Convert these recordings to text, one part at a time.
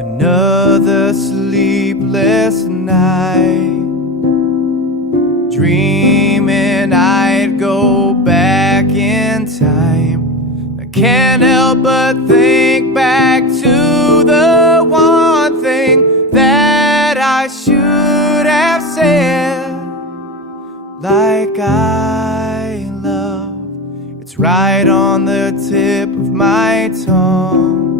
Another sleepless night, dreaming I'd go back in time. I can't help but think back to the one thing that I should have said. Like I love, it's right on the tip of my tongue.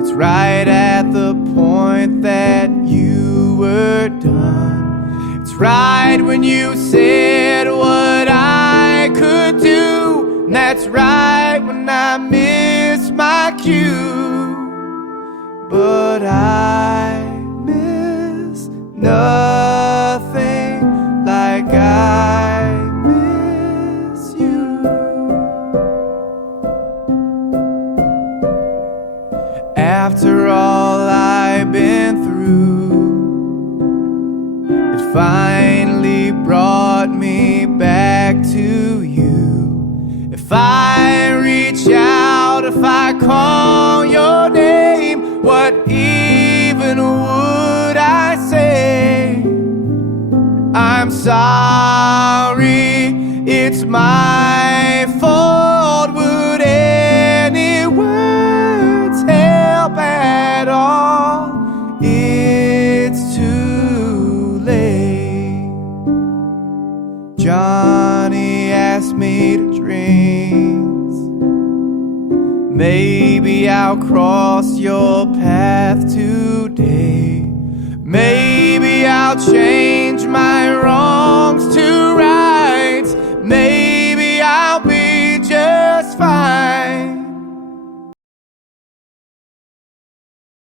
It's right at the point that you were done. It's right when you said what I could do. And that's right when I miss my cue. But I miss nothing like I miss you. After all I've been through, it finally brought me back to you. If I reach out, if I call your name, what even would I say? I'm sorry, it's my fault. Would any words help at all? It's too late. Johnny asked me to drinks. Maybe I'll cross your path today. Maybe I'll change my wrongs to rights. Maybe I'll be just fine.